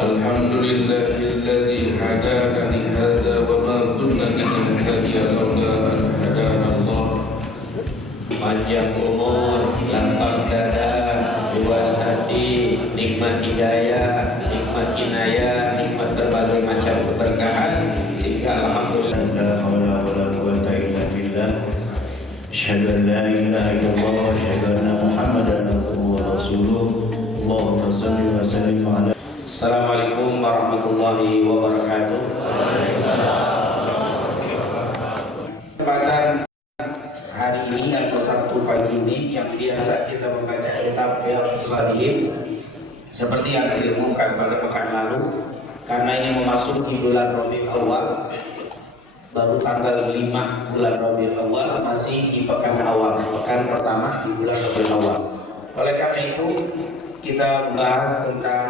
Alhamdulillahilladzi hadana li hadza wa ma kunna linahtadiya laula an hadana Allah. Panjang umur, lapang dada, luas hati, nikmat hidayah, nikmat inayah, nikmat berbagai macam keberkahan, sehingga alhamdulillah. La haula wala quwwata illa billah. Asyhadu an la ilaha illallah wa asyhadu anna Muhammadan abduhu wa rasuluh. Allahumma shalli wa sallim ala. Assalamualaikum warahmatullahi wabarakatuh. Kesempatan hari ini atau Sabtu pagi ini yang biasa kita membaca kitab Riyadhus Shalihin seperti yang diumumkan pada pekan lalu, karena ini memasuki bulan Rabiul Awal, baru tanggal 5 bulan Rabiul Awal, masih di pekan awal, pekan pertama di bulan Rabiul Awal. Oleh karena itu kita membahas tentang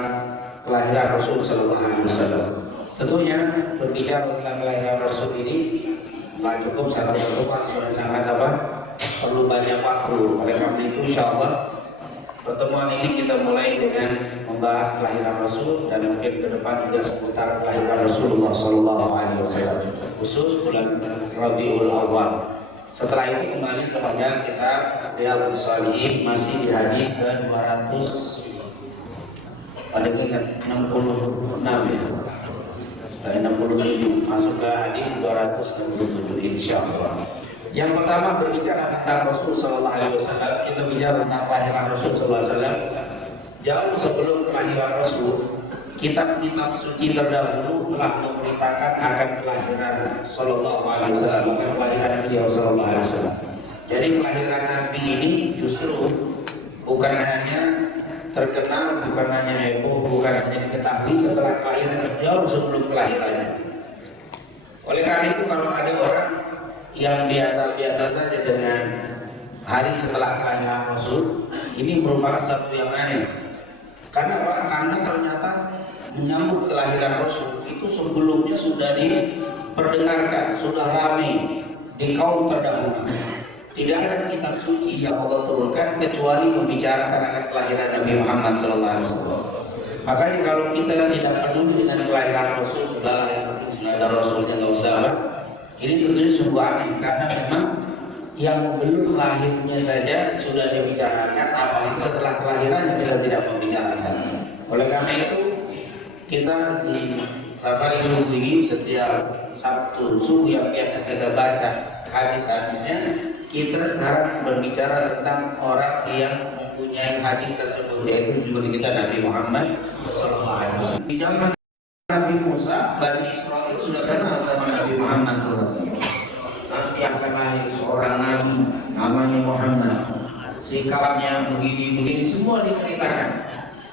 kelahiran Rasul Sallallahu Alaihi Wasallam. Tentunya berbicara tentang kelahiran Rasul ini nggak cukup satu pertemuan, sudah sangat perlu banyak waktu. Oleh karena itu insya Allah pertemuan ini kita mulai dengan membahas kelahiran Rasul, dan mungkin ke depan juga seputar kelahiran Rasulullah Sallallahu Alaihi Wasallam, khusus bulan Rabiul Awal. Setelah itu kembali kepada kitab Riyadhus Shalihin, masih di hadis ke 200 pada ingat 66 ya, 67 masuk ke hadis 267 insyaallah. Yang pertama berbicara tentang Rasul Sallallahu Alaihi Wasallam, kita bicara tentang kelahiran Rasul Sallallahu Alaihi Wasallam. Jauh sebelum kelahiran Rasul, kitab-kitab suci terdahulu telah memberitakan akan kelahiran Sallallahu Alaihi Wasallam, bukan kelahiran beliau Sallallahu Alaihi Wasallam. Jadi kelahiran Nabi ini justru bukan hanya terkenal, bukan hanya heboh, bukan hanya diketahui setelah kelahiran, jauh sebelum kelahirannya. Oleh karena itu kalau ada orang yang biasa-biasa saja dengan hari setelah kelahiran Rasul, ini merupakan satu yang aneh. Karena apa? Karena ternyata menyambut kelahiran Rasul itu sebelumnya sudah diperdengarkan, sudah ramai di kaum terdahulu. Tidak ada kitab suci yang Allah turunkan kecuali membicarakan akan kelahiran Nabi Muhammad SAW. Makanya kalau kita tidak peduli dengan kelahiran Rasul, sudahlah, yang penting sudah ada Rasulnya, nggak usah apa. Ini tentunya sungguh aneh, karena memang yang belum lahirnya saja sudah dibicarakan, apalagi setelah kelahirannya kita tidak membicarakan. Oleh karena itu kita di Safari Subuh ini setiap Sabtu subuh yang biasa kita baca hadis-hadisnya, kita sekarang berbicara tentang orang yang mempunyai hadis tersebut, yaitu juga kita Nabi Muhammad SAW. Di zaman Nabi Musa, Bani Israel sudah kenal sama Nabi Muhammad SAW. Nanti akan lahir seorang Nabi namanya Muhammad, sikapnya begini-begini, semua diceritakan.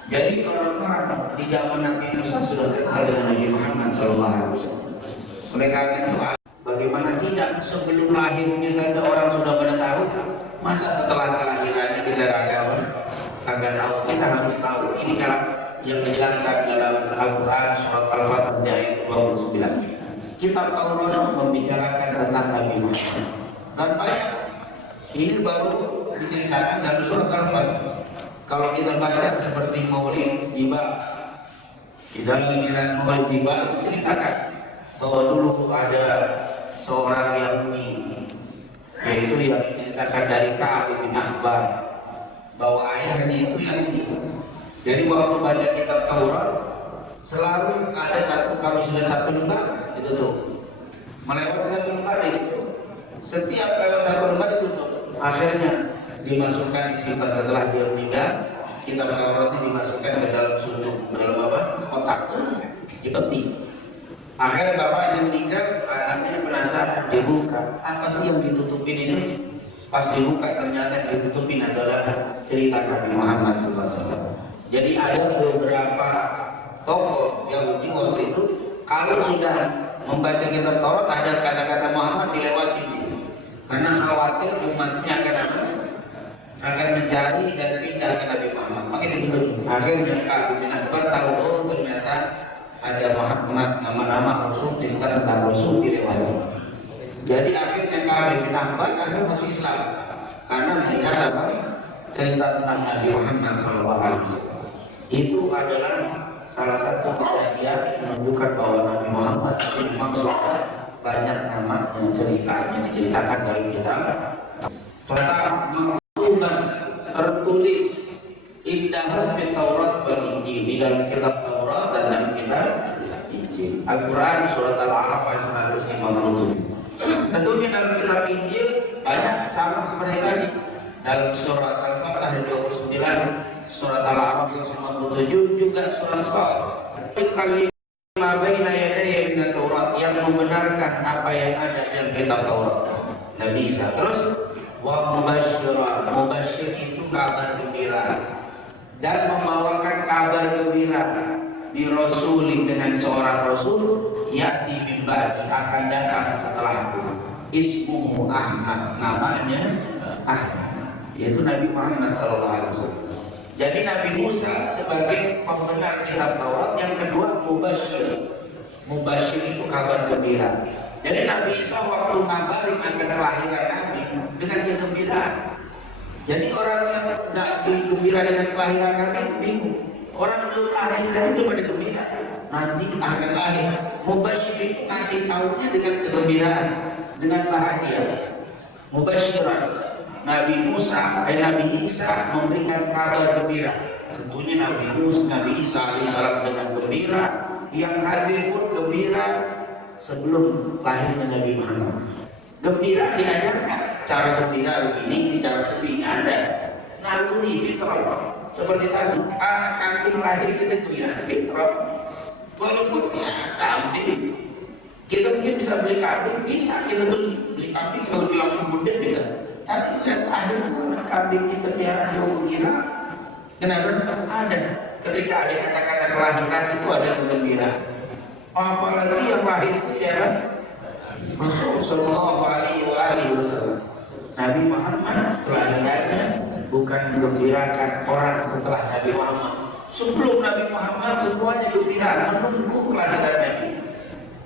Jadi orang-orang di zaman Nabi Musa sudah kenal dengan Nabi Muhammad SAW. Oleh karena itu, bagaimana tidak sebelum lahirnya saja orang sudah pada tahu, masa setelah kelahirannya kita agak tahu? Kita harus tahu. Ini kalau yang dijelaskan dalam Al-Quran surat Al-Fatah ayat 29. Kitab Taurat membicarakan tentang Nabi Muhammad, dan banyak ini baru diceritakan dalam surat Al-Fatah. Kalau kita baca seperti Maulid Tiba, di dalam Maulid Tiba diceritakan bahwa dulu ada seorang Yahudi, yaitu yang diceritakan dari Ka'ab bin Ahbar, bahwa ayahnya itu Yahudi. Jadi waktu baca kitab Taurat selalu ada satu, kalau sudah satu lembar ditutup, melewati satu lembar ditutup, setiap lewat satu lembar ditutup, akhirnya dimasukkan disimpan. Setelah dia meninggal, kitab Tauratnya dimasukkan ke dalam sunduk, dalam kotak, di peti. Akhirnya bapaknya meninggal, anaknya penasaran, dibuka, apa sih yang ditutupin ini? Pas dibuka ternyata yang ditutupin adalah cerita Nabi Muhammad SAW. Jadi ada beberapa tokoh Yahudi waktu itu, kalau sudah membaca kitab Taurat ada kata-kata Muhammad dilewati, karena Akhirnya Ka'ab bin Ahbar tahu, oh ternyata ada Muhammad, nama-nama Rasul, cerita tentang Rasul dilewati. Jadi akhirnya Ka'ab bin Ahbar akhirnya masuk Islam karena melihat apa? Cerita tentang Nabi Muhammad SAW. Itu adalah salah satu kejadian menunjukkan bahwa Nabi Muhammad itu memang suka banyak nama yang ceritanya diceritakan dalam kitab. Ternyata maktuban tertulis indahu fi Taurat wal Injil, di dalam kitab Taurat dan dalam kitab Injil. Al-Quran surat Al-A'raf ayat 157. Tentunya dalam kitab Injil banyak sama seperti tadi. Dalam surat Al-Fatah ayat 29, surat Al-A'raf ayat 57, juga surat Shaf. Kalimah baina yadayhi min Taurat, yang membenarkan apa yang ada dalam kitab Taurat. Nabi Isa. Terus wa mubasysyira, mubasysyir itu kabar gembira, dan membawakan kabar gembira di Rasulin, dengan seorang Rasul ya'ti min ba'di, akan datang setelahku, ismuhu Ahmad, namanya Ahmad, yaitu Nabi Muhammad SAW. Jadi Nabi Musa sebagai pembenar kitab Taurat, yang kedua mubasysyir. Mubasysyir itu kabar gembira. Jadi Nabi Isa waktu ngabarin akan kelahiran Nabi dengan kegembiraan. Jadi orang yang nggak gembira dengan kelahiran Nabi itu bingung. Orang belum lahir aja udah pada gembira, nanti akan lahir. Mubasysyir itu kasih tahunya dengan kegembiraan, dengan bahagia. Mubasyiran, Nabi Isa memberikan kabar gembira. Tentunya Nabi Isa alaihissalam dengan gembira, yang hadir pun gembira sebelum lahirnya Nabi Muhammad. Gembira diajarkan, cara gembira begini, cara sedih ada. Naluri fitrah, seperti tadi anak kambing lahir kita gembira, fitrah. Walaupun ya kambing, kita mungkin bisa beli kambing, bisa kita beli kambing kalau langsung gede bisa. Tapi lihat lahir anak kambing kita biar jauh gila. Kenapa? Ada. Ketika ada kata-kata kelahiran itu ada kegembiraan. Apalagi yang lahir itu siapa? Rasul Sallallahu Alaihi Wasallam. Nabi Muhammad kelahirannya bukan menggembirakan orang setelah Nabi Muhammad. Sebelum Nabi Muhammad semuanya gembira menunggu kelahiran Nabi.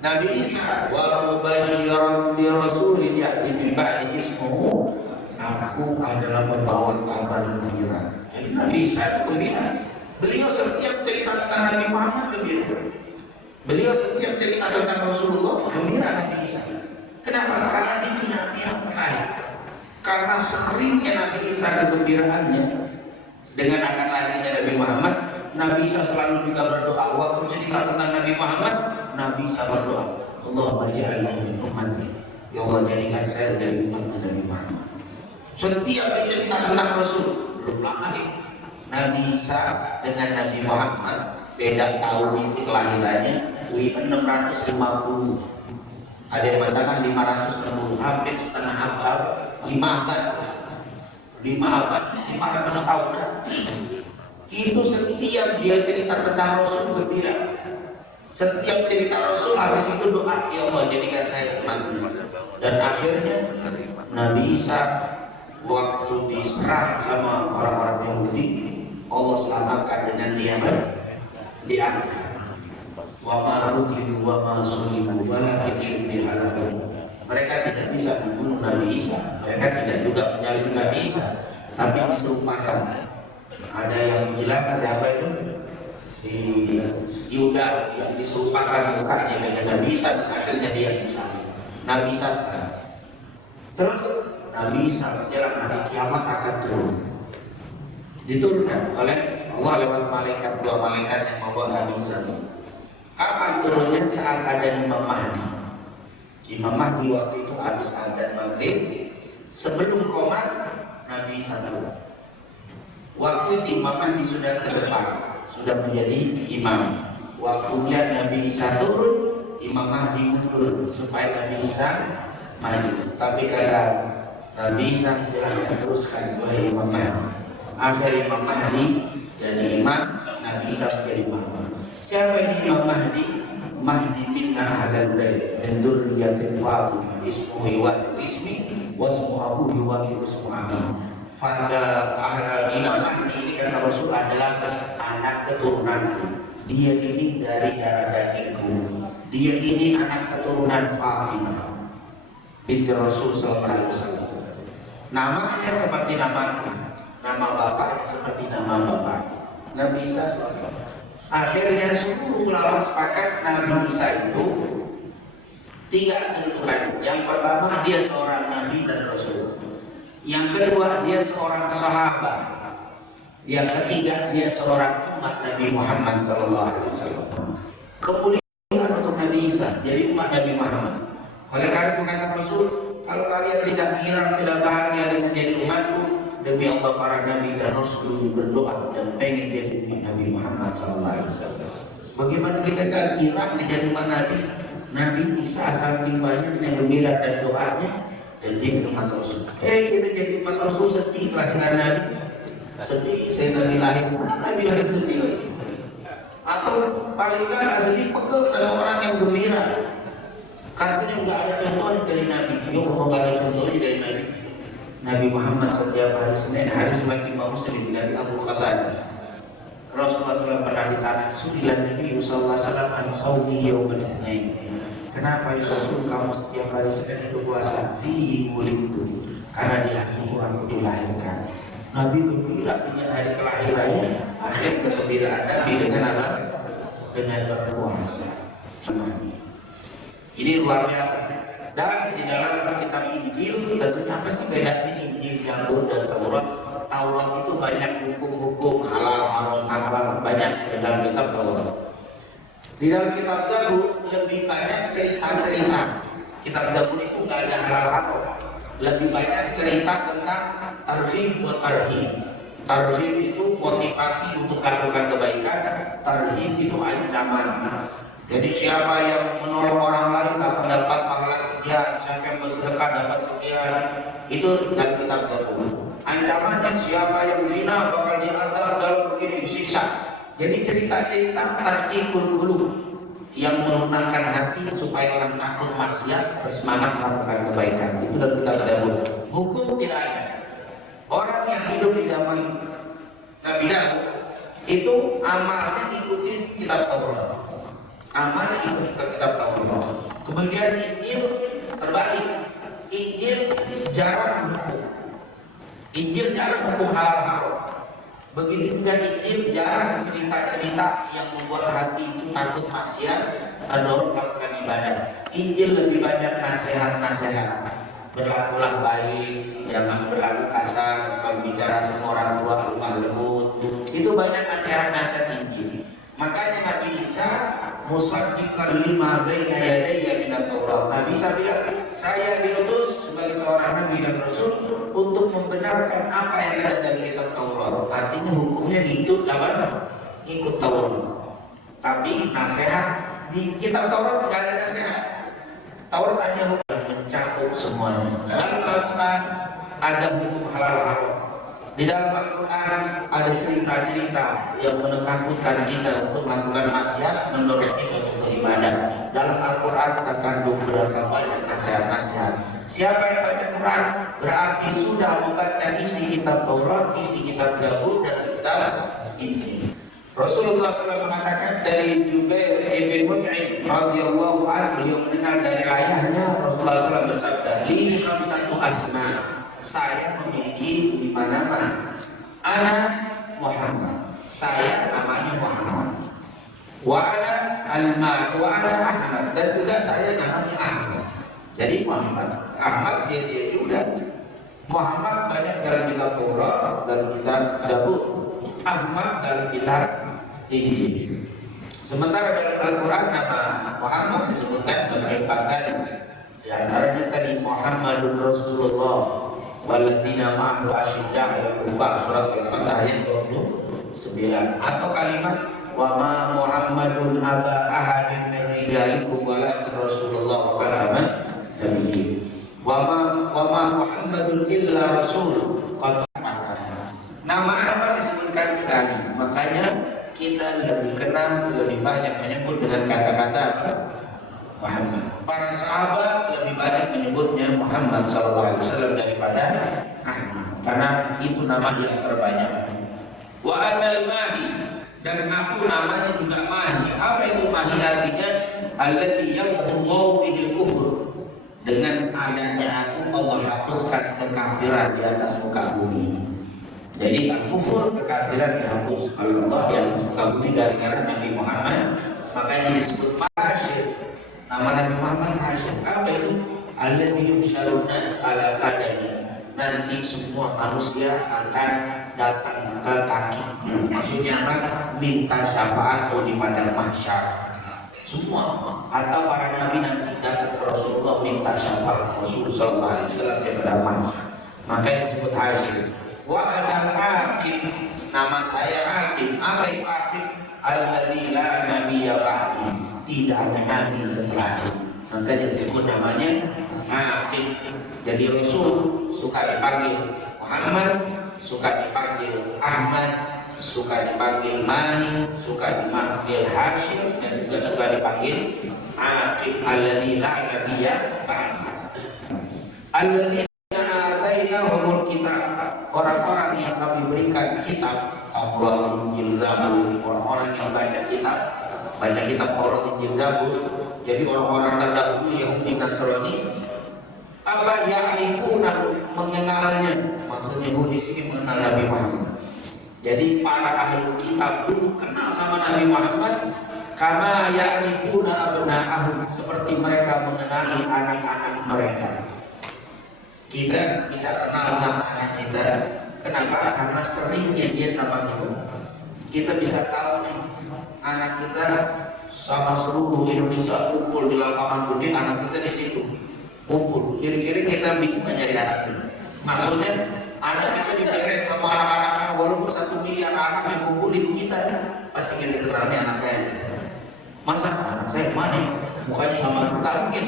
Nabi Isa wa mubasyiran bi rasulin ya'ti min ba'di ismuhu, aku adalah pembawa kabar gembira. Jadi Nabi Isa gembira. Beliau setiap cerita tentang Nabi Muhammad gembira. Beliau setiap cerita tentang Rasulullah gembira Nabi Isa. Kenapa? Karena dia Nabi yang terakhir. Karena seringnya Nabi Isa kegembiraannya dengan akan lahirnya Nabi Muhammad, Nabi Isa selalu juga berdoa. Waktu cerita tentang Nabi Muhammad, Nabi Isa berdoa, Allahumma ja'alni min ummati, ya Allah jadikan saya dari umat Nabi Muhammad. Setiap cerita tentang Rasul belum lahir, Nabi Isa dengan Nabi Muhammad beda tahun itu kelahirannya 650. Ada yang mengatakan 560, hampir setengah abad, 5 abad, 500 tahunan. Itu setiap dia cerita tentang Rasul gembira. Setiap cerita Rasul habis itu doa, ya Allah jadikan saya umatmu. Dan akhirnya Nabi Isa waktu diserang sama orang-orang Yahudi, Allah selamatkan dengan dia diangkat. Wa ma qutilu wa ma sulibu walakin syubbiha lahum. Mereka tidak bisa membunuh Nabi Isa, mereka tidak juga menyalib Nabi Isa, tapi diserupakan. Ada yang bilang siapa itu? Si Yudas yang diserupakan mukanya dengan Nabi Isa, dan akhirnya dia disalib. Nabi Isa sekarang. Terus Nabi Isa menjelang hari kiamat akan turun. Diturunkan oleh Allah lewat malaikat, 2 malaikat yang membawa Nabi Isa turun. Kapan turunnya? Saat ada Imam Mahdi. Imam Mahdi waktu itu habis azan maghrib, sebelum qomat Nabi Isa turun. Waktu itu Imam Mahdi sudah ke depan, sudah menjadi imam. Waktu melihat Nabi Isa turun, Imam Mahdi mundur supaya Nabi Isa maju. Tapi kata Nabi Isa, silahkan teruskan wahai Imam Mahdi. Akhir Imam Mahdi jadi imam, Nabi Isa menjadi imam. Siapa ini Imam Mahdi? Mahdi bin ahlal bait min dzurriyyatil Fatimah, ismuhu yuwati ismi wa ismu abuhu yuwati ismu abi. Imam Mahdi ini kata Rasul adalah anak keturunanku. Dia ini dari darah dagingku. Dia ini anak keturunan Fatimah binti Rasul sallallahu alaihi wasallam. Namanya seperti namaku, nama bapaknya seperti nama bapakku. Nabi Isa sallallahu. Akhirnya seluruh ulama sepakat Nabi Isa itu 3 kedudukan. Yang pertama dia seorang nabi dan rasul. Yang kedua dia seorang sahabat. Yang ketiga dia seorang umat Nabi Muhammad sallallahu alaihi wasallam. Kemuliaan untuk Nabi Isa jadi umat Nabi Muhammad. Oleh karena itu kata Rasul, kalau kalian tidak girang, tidak bahagia dengan jadi umatku, demi Allah para nabi dan rasul berdoa dan pengen jadi umat Nabi Muhammad sallallahu alaihi wasallam. Bagaimana kita gak girang menjadi umat Nabi? Nabi Isa saking banyaknya gembira dan doanya dan jadi umat Rasul. Kita jadi umat Rasul sedih kelahiran Nabi. Sedih, saya Nabi lahir sedih. Atau paling gak sedih pegel sama orang yang gembira. Karena nggak ada contohnya dari Nabi. Yuk mau gak ada contohnya dari Nabi. Nabi Muhammad setiap hari Senin hadis Imam Muslim dari Abu Qatadah. Rasulullah SAW pernah ditanya, "Su'ilan Nabi sallallahu alaihi wasallam an shaumi yaumil itsnain." Kenapa ya Rasul kamu setiap hari Senin itu puasa? Fihi wulidtu. Karena di hari itu aku dilahirkan. Nabi gembira dengan hari kelahirannya. Akhir kegembiraan Nabi dengan apa? Dengan berpuasa. Ini luar biasa. Dan di dalam kitab Injil tentunya apa sih bedanya Injil, Zabur dan Taurat? Taurat itu banyak hukum-hukum halal haram banyak di dalam kitab Taurat. Di dalam kitab Zabur lebih banyak cerita-cerita. Kitab Zabur itu nggak ada halal haram. Lebih banyak cerita tentang tarhib wa tarhib. Tarhib itu motivasi untuk melakukan kebaikan, tarhib itu ancaman. Jadi siapa yang menolong orang lain akan dapat pahala sekian, siapa yang bersedekah dapat sekian. Itu dalam kitab Zabur. Ancamannya siapa yang zina bakal diazab dalam begini sisa. Jadi cerita-cerita tarqiqul qulub yang melunakkan hati supaya orang takut maksiat, bersemangat melakukan kebaikan. Itu dalam kitab Zabur. Hukum tidak ada. Orang yang hidup di zaman Nabi Daud itu amalnya ikutin kitab Taurat. Amalnya ikutin kitab Taurat. Kemudian Injil terbalik. Injil jarang hukum. Injil jarang hukum halal. Begitu juga Injil jarang cerita-cerita yang membuat hati itu takut maksiat, terdorong melakukan ibadah. Injil lebih banyak nasihat-nasihat. Berlakulah baik, jangan berlaku kasar, kalau bicara sama orang tua lemah lembut. Itu banyak nasihat-nasihat Injil. Makanya Nabi Isa musaddiqan lima baina yadayya minat Taurat. Nabi Isa bilang, saya diutus sebagai seorang nabi dan rasul untuk membenarkan apa yang ada dari kitab Taurat. Artinya hukumnya itu apa? Ikut Taurat. Tapi nasihat di kitab Taurat tidak ada nasihat. Taurat hanya hukum yang mencakup semuanya. Dalam Al-Quran ada hukum halal haram. Di dalam Al-Quran ada cerita-cerita yang menakutkan kita untuk melakukan maksiat, mendorong kita untuk beribadah. Dalam Al-Quran terkandung berapa banyak nasihat-nasihat. Siapa yang baca Quran berarti sudah membaca isi kitab Taurat, isi kitab Zabur dan kitab Injil. Rasulullah SAW mengatakan dari Jubair ibn Mut'im radhiyallahu anhu, beliau mendengar dari ayahnya Rasulullah SAW bersabda, "Li khamsatu asma." Saya memiliki 5 nama. Ana Muhammad. Saya namanya Muhammad. Wa ana wa ana Ahmad, dan juga saya namanya Ahmad. Jadi Muhammad, Ahmad dia juga. Muhammad banyak dalam kitab Taurat dan kitab Zabur. Ahmad dalam kitab Injil. Sementara dalam Al-Quran nama Muhammad disebutkan sebagai 4 kali. Di antaranya tadi Muhammadun Rasulullah walladzina ma'ahu asyidda'a 'alal kuffar, surat Al-Fatah ayat 29. Atau kalimat wa ma Muhammadun aba ahadin min rijalikum walakin Rasulullah wa khataman nabiyyin. Wa ma Muhammadun illa rasul qad amankan. Nama Ahmad disebutkan sekali, makanya kita lebih kenal, lebih banyak menyebut dengan kata-kata Muhammad. Para sahabat lebih banyak menyebutnya Muhammad SAW daripada Ahmad, karena itu nama yang terbanyak. Wa anal mahi, dan aku namanya juga mahi. Apa itu mahi artinya? Alladzi yamhullahu bihil kufur. Dengan adanya aku Allah hapuskan kekafiran di atas muka bumi. Jadi kufur, kekafiran dihapus oleh Allah di atas muka bumi gara-gara Nabi Muhammad. Makanya disebut Hasyim. Nama Nabi Muhammad Hasyim. Apa itu? Alladzi yuhsyarun nas ala qadami. Nanti semua manusia akan datang ke kakinya. Maksudnya apa? Minta syafaat di padang mahsyar. Semua atau para nabi nanti datang ke Rasulullah minta syafaat Rasul sallallahu alaihi wasallam di padang mahsyar. Makanya disebut Hasyim. Wa ana Hakim. Nama saya Hakim. Apa itu Hakim? Alladzi la nabiyya ba'di. Tidak ada nabi setelahku. Makanya disebut namanya Hakim. Jadi Rasul suka dipanggil Muhammad, suka dipanggil Ahmad, suka dipanggil Mani, suka dipanggil Hasyim, dan juga suka dipanggil Hakim. Alladzi la nabiyya ba'di. Alladzina atainahumul kitab. Orang-orang yang kami berikan kitab, Taurat, Injil, Zabur. Orang-orang yang baca kitab Taurat, Injil, Zabur. Jadi orang-orang terdahulu Yahudi Nasrani apa ya'rifuna, mengenalnya. Maksudnya Yahudi sini mengenal Nabi Muhammad. Jadi para ahli kitab dulu kenal sama Nabi Muhammad karena ya'rifuna abna'ahum, seperti mereka mengenali anak-anak mereka. Kita bisa kenal sama anak kita. Kenapa? Karena seringnya dia sama kita. Kita bisa tahu nih anak kita sama seluruh Indonesia kumpul di lapangan budi, anak kita di situ kumpul. Kira-kira kita bingung nyari anak kita. Maksudnya anak kita diberet sama anak-anak, walaupun 1 miliar anak dikumpulin kita, pasti kita kenal nih anak saya. Masa anak saya mana? Mukanya sama kita, mungkin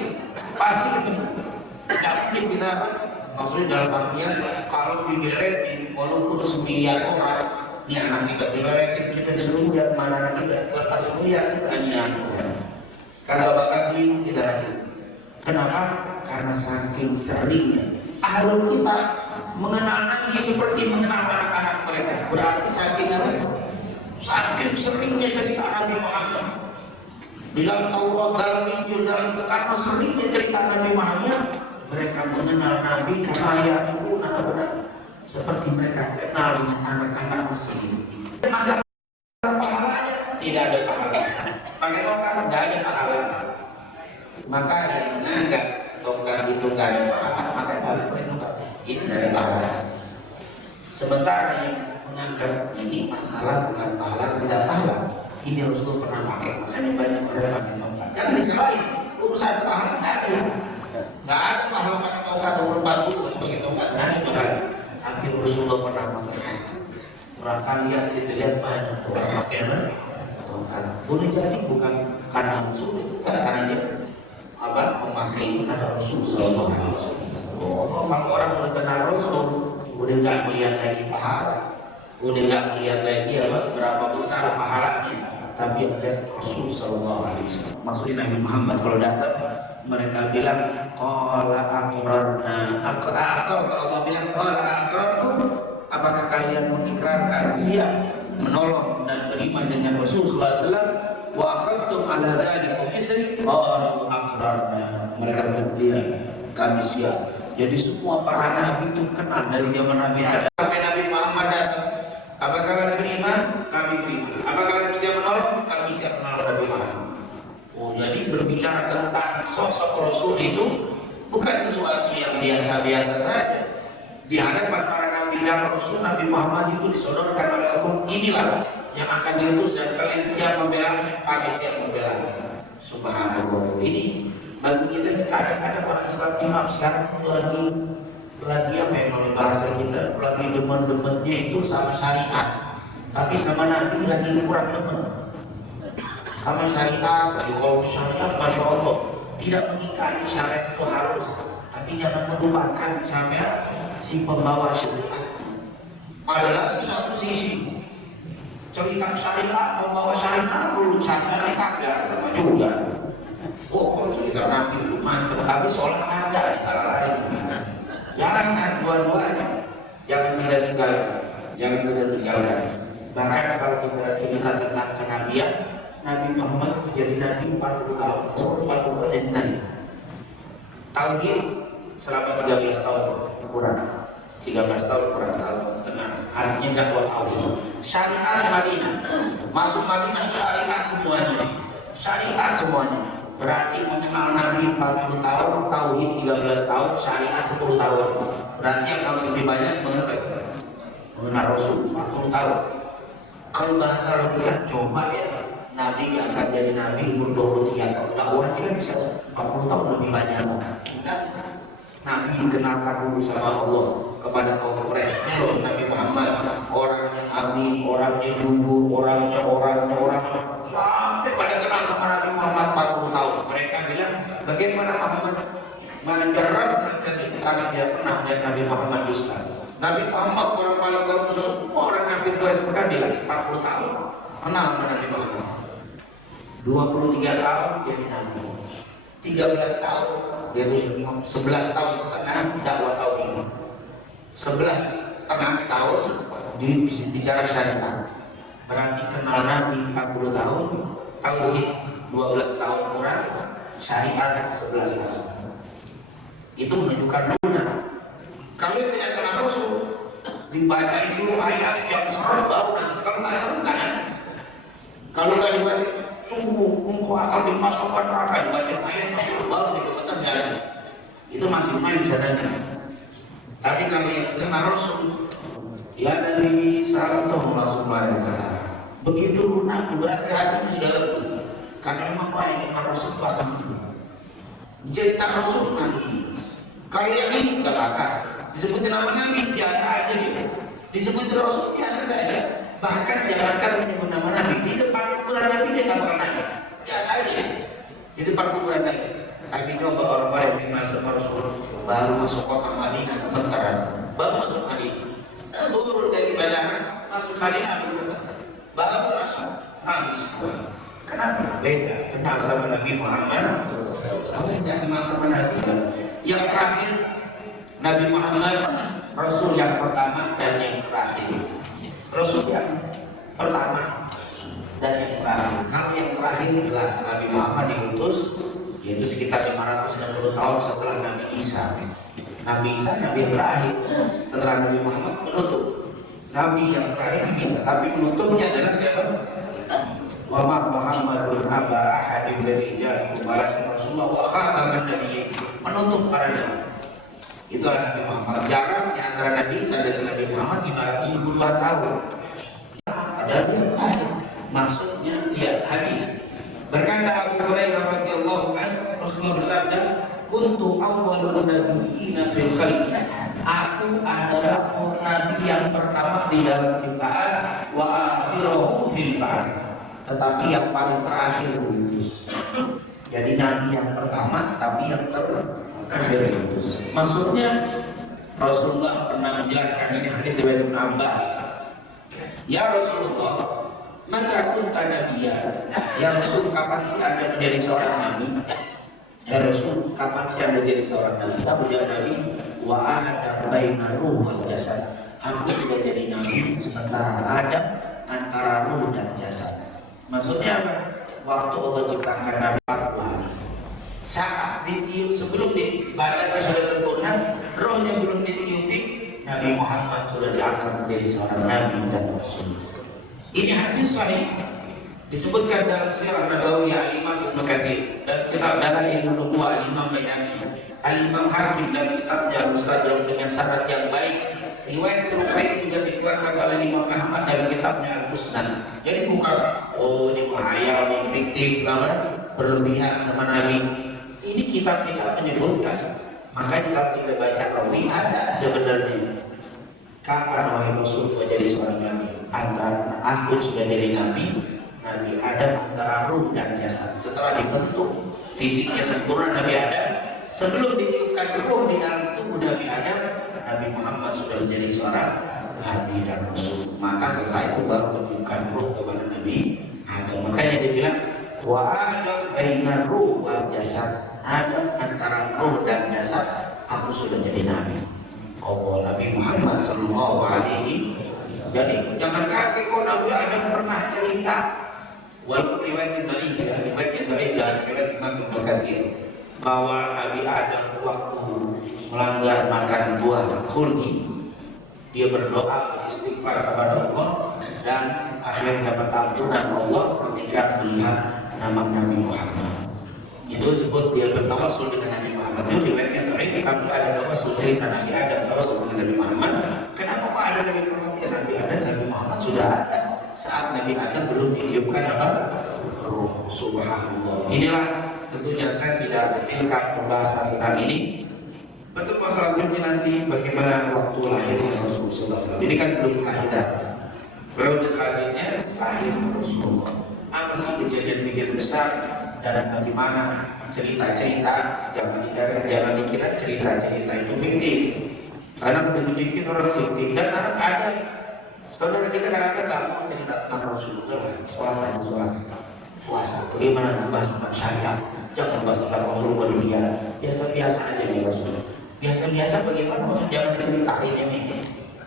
pasti ketemu. Tidak mungkin kita, maksudnya dalam artian kalau diberetin walaupun 1 miliar orang, ini anak kita diberetin, kita disuruh lihat mana anak kita. Lepas melihat kita hanya anak saya. Kagak bakal keliru kita nanti. Kenapa? Karena saking seringnya ahlul kita mengenal Nabi seperti mengenal anak-anak mereka. Berarti saking apa? Saking seringnya cerita Nabi Muhammad di dalam Taurat, dalam Injil, karena seringnya cerita Nabi Muhammad, mereka mengenal Nabi karena ayatuna benar, seperti mereka kenal dengan anak-anak masih hidup. Masa pahalanya tidak ada pahalanya. Pakai tongkat nggak ada pahalanya. Maka yang menganggap tongkat itu nggak ada pahala, maka nggak boleh tongkat ini nggak ada pahala. Sementara yang menganggap ini masalah bukan pahala, tidak pahala, ini Rasulullah pernah pakai, makanya banyak orang pakai tongkat. Jangan disalahin, urusan pahala nggak ada pahala pakai tongkat umur 40 sebagai tongkat, nggak ada pahala. Tapi Rasulullah pernah pakai. Orang kalian itu lihat banyak tuh orang pakai tongkat. Boleh jadi bukan karena sulit, karena dia memakai itu kata Rasul sallallahu alaihi wasallam. Kalau orang sudah kenal Rasul, udah nggak melihat lagi pahala, udah nggak melihat lagi berapa besar pahalanya, tapi yang lihat Rasul sallallahu alaihi wasallam. Maksudnya Nabi Muhammad kalau datang, mereka bilang qala aqrarna, Allah bilang qala aqrartum, apakah kalian mengikrarkan, siap menolong dan beriman dengan Rasul sallallahu alaihi wasallam? Wa akhadtum ala dzalikum isri, qalu aqrarna, mereka bilang iya, kami siap. Jadi semua para nabi itu kenal dari zaman Nabi Adam sampai Nabi Muhammad datang. Apakah kalian beriman? Kami beriman. Apakah kalian siap menolong? Kami siap menolong Nabi Muhammad. Oh, jadi berbicara tentang sosok Rasul itu bukan sesuatu yang biasa-biasa saja. Di hadapan para nabi dan Rasul, Nabi Muhammad itu disodorkan oleh Allah, inilah yang akan diutus dan kalian siap membelanya, kami siap membelanya. Subhanallah. Ini bagi kita kadang-kadang orang Islam imam sekarang lagi apa yang oleh bahasa kita lagi demen-demennya itu sama syariat, tapi sama Nabi lagi kurang demen. Sama syariat, lagi kalau syariat, masya Allah, tidak mengingkari syariat itu harus, tapi jangan melupakan sampai si pembawa syariatnya. Adalah satu sisi cerita syariat, membawa syariat, belum syariat kagak sama juga. Oh, kalau cerita Nabi itu mantap, tapi sholat kagak, salah lagi. Jangan dua-duanya, jangan tidak tinggal tinggalkan, jangan kita tinggalkan. Bahkan kalau kita cerita tentang kenabian, Nabi Muhammad jadi nabi 40 tahun, umur 40 tahun jadi nabi. Tauhid selama 13 tahun kurang, 13 tahun kurang setengah. Artinya dakwah tauhid. Syariat Madinah, masuk Madinah syariat semuanya, syariat semuanya. Berarti mengenal Nabi 40 tahun, tauhid 13 tahun, syariat 10 tahun. Berarti yang harus lebih banyak mengenal Rasul 40 tahun. Kalau bahasa logika coba ya, Nabi akan jadi Nabi umur 23 tahun, dakwah kan bisa 40 tahun lebih banyak. Enggak, Nabi dikenalkan dulu sama Allah kepada kaum Quraisy. Ini loh Nabi Muhammad, orangnya amin, orangnya jujur, orangnya sampai pada kenal sama Nabi Muhammad 40 tahun. Mereka bilang, bagaimana Muhammad mengajarkan mereka kami tidak pernah melihat Nabi Muhammad dusta. Nabi Muhammad orang paling bagus, semua orang kafir Quraisy berkadilan 40 tahun kenal sama Nabi Muhammad. 23 tahun jadi Nabi, 13 tahun yaitu 11 tahun setengah dakwah tauhid, 11 setengah tahun bicara syariat. Berarti kenal Nabi 40 tahun, tauhid 12 tahun kurang, syariat 11 tahun. Itu menunjukkan lunak. Kalau tidak kenal Rasul, dibacain dulu ayat yang seru baru nangis. Kalau nggak seru nggak nangis. Kalau nggak dibaca, sungguh engkau akan dimasukkan neraka, dibaca ayat yang seru baru dikebetan nangis. Itu masih main bisa nangis. Tapi kalau yang kenal Rasul, ya Nabi Sallallahu langsung kemarin kata, begitu lunak berarti hatinya sudah lembut. Karena memang orang yang kenal Rasul bahkan cerita Rasul nangis. Kalau yang ini nggak bakar. Disebutin nama Nabi biasa aja dia, disebutin Rasul biasa saja. Bahkan jangankan menyebut nama Nabi, di depan kuburan Nabi dia nggak bakal nangis, biasa aja di depan kuburan Nabi. Tapi coba orang-orang yang kenal sama Rasul baru masuk kota Madinah gemetar, baru masuk Madinah, turun dari bandara masuk Madinah gemetar, baru masuk nangis. Kenapa? Beda kenal sama Nabi Muhammad, orang yang kenal sama Nabi. Yang terakhir Nabi Muhammad, Rasul yang pertama dan yang terakhir. Rasul yang pertama dan yang terakhir. Kalau yang terakhir jelas Nabi Muhammad diutus, yaitu sekitar 560 tahun setelah Nabi Isa. Nabi Isa Nabi yang terakhir. Setelah Nabi Muhammad menutup. Nabi yang terakhir Nabi Isa, tapi penutupnya adalah siapa? Wa ma Muhammadun aba ahadin dari rijalikum walakin Rasulullah wa khataman nabiyyin. Menutup para nabi. Itu adalah Nabi Muhammad. Jaraknya antara Nabi Isa dan Nabi Muhammad 562 tahun. Padahal yang terakhir. Maksudnya lihat habis. Berkata Abu Hurairah radhiyallahu anhu, Rasulullah bersabda, "Kuntu awwalun nabiyyin fil khalqi." Aku adalah nabi yang pertama di dalam ciptaan, wa akhiruhum fil ba'th. Tetapi yang paling terakhir diutus. Jadi nabi yang pertama tapi yang terakhir diutus. Maksudnya Rasulullah pernah menjelaskan ini hadis riwayat Ibnu Abbas. Ya Rasulullah, mata kunta nabiyya. Ya Rasul, kapan sih Anda menjadi seorang nabi? Ya Rasul, kapan sih Anda jadi seorang nabi? Apa jawab Nabi? Wa ada baina ruh wal jasad. Aku sudah jadi nabi sementara ada antara ruh dan jasad. Maksudnya apa? Waktu Allah ciptakan Nabi 40 hari, saat ditiup sebelum di badan sudah sempurna, rohnya belum ditiupi, Nabi Muhammad sudah diangkat menjadi seorang nabi dan rasul. Ini hadis sahih disebutkan dalam Sirah Nabawiyah Al-Imam Ibnu Katsir dan kitab Dalailun Nubuwah Al-Imam Baihaqi, Al-Imam Hakim dan kitabnya Mustajab dengan sanad yang baik. Riwayat serupa ini juga dikeluarkan oleh Imam Ahmad dalam kitabnya Al-Musnad. Jadi bukan ini menghayal, ini fiktif, berlebihan sama Nabi. Ini kitab-kitab menyebutkan. Makanya kalau kita baca rawi ada sebenarnya. Kapan wahai Rasul menjadi seorang nabi? Antara aku sudah jadi nabi, Nabi Adam antara ruh dan jasad. Setelah dibentuk fisiknya sempurna Nabi Adam, sebelum ditiupkan ruh di dalam tubuh Nabi Adam, Nabi Muhammad sudah menjadi seorang nabi dan rasul. Maka setelah itu baru ditiupkan ruh kepada Nabi Adam. Makanya dia bilang wa Adam bainar ruh wal jasad. Adam antara ruh dan jasad, aku sudah jadi nabi. Allah Nabi Muhammad Sallallahu Alaihi. Jadi jangan kaget kok Nabi Adam pernah cerita, walaupun riwayat tadi dan riwayat Imam Ibnu Katsir bahwa Nabi Adam waktu melanggar makan buah khuldi, dia berdoa beristighfar kepada Allah dan akhirnya dapat ampunan Allah ketika melihat nama Nabi Muhammad. Itu disebut dia bertawassul dengan Nabi Muhammad. Itu riwayatnya terakhir kami ada tawassul cerita Nabi Adam tawassul dengan Nabi Muhammad. Kenapa kok ada Nabi Muhammad? Ya Nabi Adam, Nabi Muhammad sudah ada saat Nabi Adam belum ditiupkan apa? Ruh. Subhanallah. Inilah tentunya saya tidak detailkan pembahasan tentang ini. Pertemuan selanjutnya nanti bagaimana waktu lahirnya Rasulullah SAW. Ini kan belum kelahiran. Periode selanjutnya lahirnya Rasulullah. Apa sih kejadian-kejadian besar dan bagaimana cerita-cerita? Jangan dikira cerita-cerita itu fiktif. Karena dikit orang fiktif dan ada saudara kita kadang-kadang tak mau cerita tentang Rasulullah. Sholat, puasa. Bagaimana membahas tentang syariat? Jangan membahas tentang Rasulullah dunia. Biasa-biasa aja nih Rasulullah. Biasa-biasa bagaimana maksud jangan diceritain ini.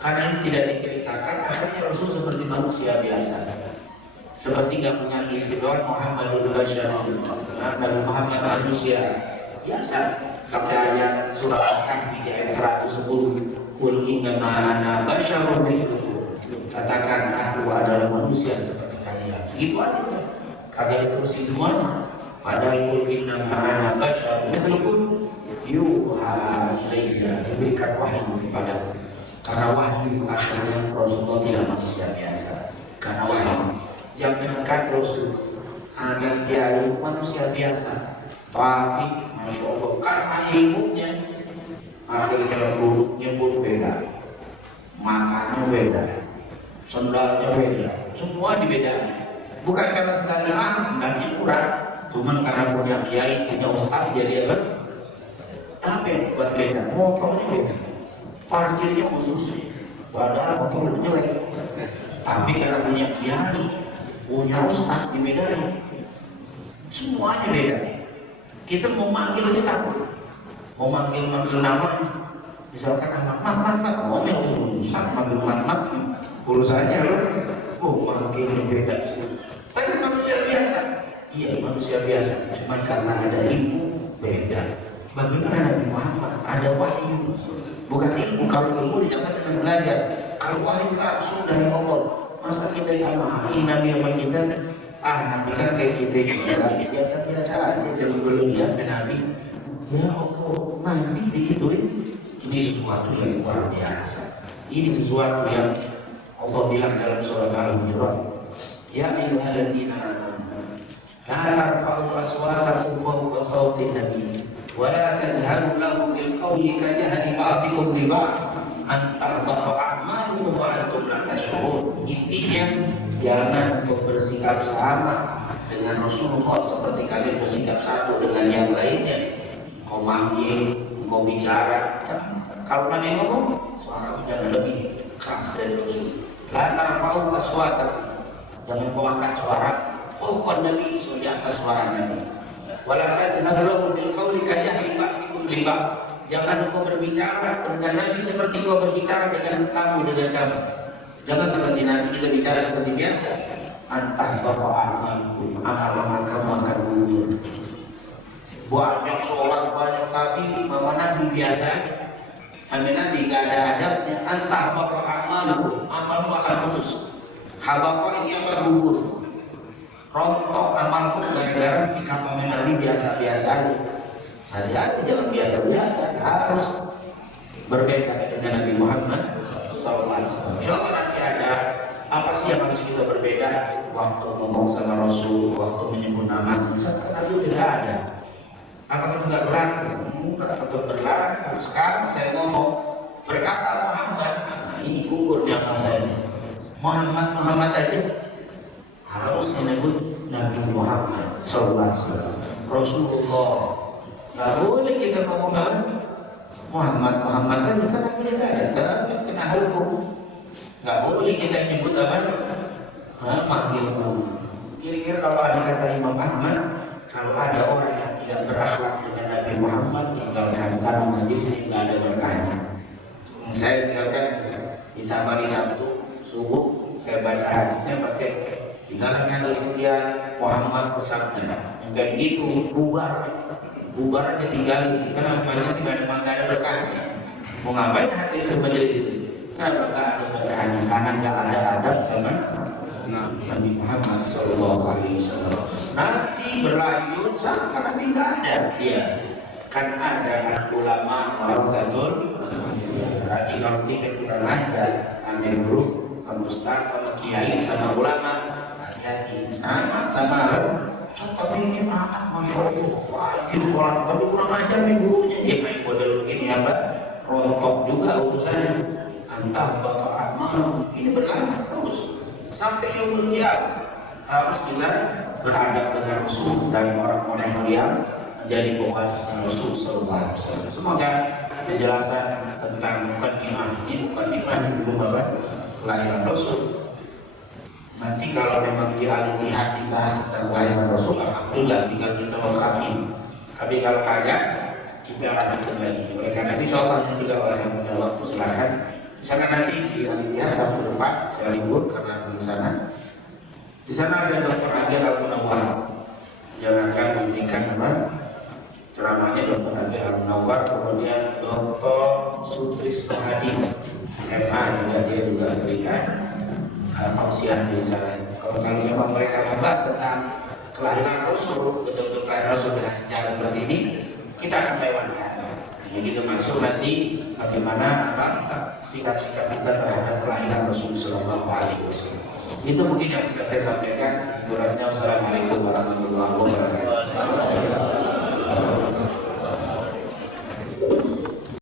Karena ini tidak diceritakan, akhirnya Rasul seperti manusia biasa. Seperti nggak punya keistimewaan Muhammadul Bashar, Nabi Muhammad manusia biasa. Pakai ayat surah Al-Kahfi ayat 110, Qul innama ana basyarun mithlukum. Katakan aku adalah manusia seperti kalian. Segitu aja udah. Kagak diterusin semuanya. Padahal Qul innama ana basyarun mithlukum yuha ilayya, diberikan wahyu kepadaku. Karena wahyu akhirnya Rasulullah tidak manusia biasa. Karena wahyu, jangankan Rasul, ada kiai manusia biasa, tapi Masya Allah karena ilmunya akhirnya duduknya pun beda, makannya beda, sendalnya beda, semua dibedakan. Bukan karena sendalnya mahal, sendalnya kurang, cuman karena punya kiai, punya ustaz jadi apa? Apa yang buat beda? Motornya beda, parkirnya khusus, padahal motor lebih jelek. Tapi karena punya kiai, punya ustaz dibedain, semuanya beda. Kita mau manggil lebih takut, mau manggil namanya, misalkan nama mat, ngomel manggil mat, urusannya loh, manggilnya beda sih. Tapi manusia biasa, iya manusia biasa, cuma karena ada ilmu beda. Bagaimana Nabi Muhammad ada wahyu, bukan ilmu. Kalau ilmu didapat dengan belajar, kalau wahyu langsung dari Allah. Masa kita samain Nabi sama kita? Nabi kan kayak kita juga, biasa-biasa aja, jangan berlebihan Nabi. Ya Allah, Nabi digituin. Ini sesuatu yang luar biasa. Ini sesuatu yang Allah bilang dalam surah Al-Hujurat. Ya ayyuhalladzina amanu la tarfa'u aswatakum fawqa sawtin nabi wa la tajharu lahu bil qawli kajahri ba'dikum li ba'd an tahbata a'malukum wa antum la tash'urun. Intinya jangan untuk bersikap sama dengan Rasulullah seperti kalian bersikap satu dengan yang lainnya. Kau manggil, kau bicara, kalau Nabi ngomong suara jangan lebih keras dari Rasul. La tarfa'u aswatakum, jangan kau angkat suara fawqa nabi, di atas suara Nabi. Wala tajharu lahu bil qawli kajahri ba'dikum li ba'd, jangan kau berbicara dengan Nabi seperti kau berbicara dengan kamu. Jangan seperti Nabi kita bicara seperti biasa. Antah bapak amal-amal kamu akan gugur. Banyak sholat, banyak tapi mama Nabi biasa aja. Amin Nabi gak ada adabnya. Antah bapak amalmu akan putus. Habaqah ini akan gugur. Rontok amalku gara-gara sikap Amin Nabi biasa-biasa aja. Hati-hati jangan biasa-biasa, harus berbeda dengan Nabi Muhammad SAW. Insyaallah nanti ada apa sih yang harus kita berbeda waktu ngomong sama Rasul, waktu menyebut namanya. Kan Nabi tidak ada. Apakah itu nggak berlaku? Enggak, tetap berlaku. Sekarang saya ngomong berkata Muhammad, nah ini gugur di akal saya. Muhammad aja harus menyebut Nabi Muhammad SAW. Rasulullah nggak boleh kita ngomong apa Muhammad aja karena kita nggak ada, kena hukum. Nggak boleh kita nyebut apa manggil Muhammad. Kira-kira kalau ada kata Imam Ahmad, kalau ada orang yang tidak berakhlak dengan Nabi Muhammad, tinggalkan karena majelis nggak ada berkahnya. Saya misalkan di safari Sabtu subuh saya baca hadisnya pakai di dalamnya ada sekian Muhammad bersabda, enggak itu bubar aja tinggalin, karena majelis nggak ada berkahnya. Mau ngapain hadir ke majelis itu? Kenapa nggak ada berkahnya? Karena nggak ada adab sama Nabi Muhammad SAW. Nanti berlanjut sampai Nabi nggak ada, ya kan ada ulama warasatul anbiya. Berarti kalau kita kurang ajar ambil guru, sama ustaz, sama kiai, sama ulama, hati-hati sama tapi ini anak masya Allah wajib sholat tapi kurang ajar nih gurunya, ya main model begini apa rontok juga urusannya, antah batal amal. Ini berlanjut terus sampai yaumul qiyamah. Harus kita beradab dengan Rasul dan orang-orang yang menjadi pewarisnya Rasul sallallahu alaihi wasallam. Semoga penjelasan tentang mukadimah ini belum apa kelahiran Rasul. Nanti kalau memang di al-ittihad dibahas tentang kelahiran Rasul, alhamdulillah tinggal kita lengkapi. Tapi kalau kagak, kita lanjutin lagi. Oleh karena itu, insyaallah nanti kalau orang yang punya waktu silakan. Di sana nanti di al-ittihad Sabtu depan saya libur karena di sana. Di sana ada Dr. Agil Al-Munawwar yang akan memberikan apa? Ceramahnya Dr. Agil Al-Munawwar, kemudian Dr. Sutrisno Hadi MA dia juga berikan tausiahnya di sana. Kalau memang mereka membahas tentang kelahiran Rasul, betul-betul kelahiran Rasul dengan sejarah seperti ini, kita akan lewatkan. Jadi termasuk nanti bagaimana sikap-sikap kita terhadap kelahiran Rasul Sallallahu Alaihi Wasallam. Itu mungkin yang bisa saya sampaikan. Kurangnya wassalamualaikum warahmatullahi wabarakatuh.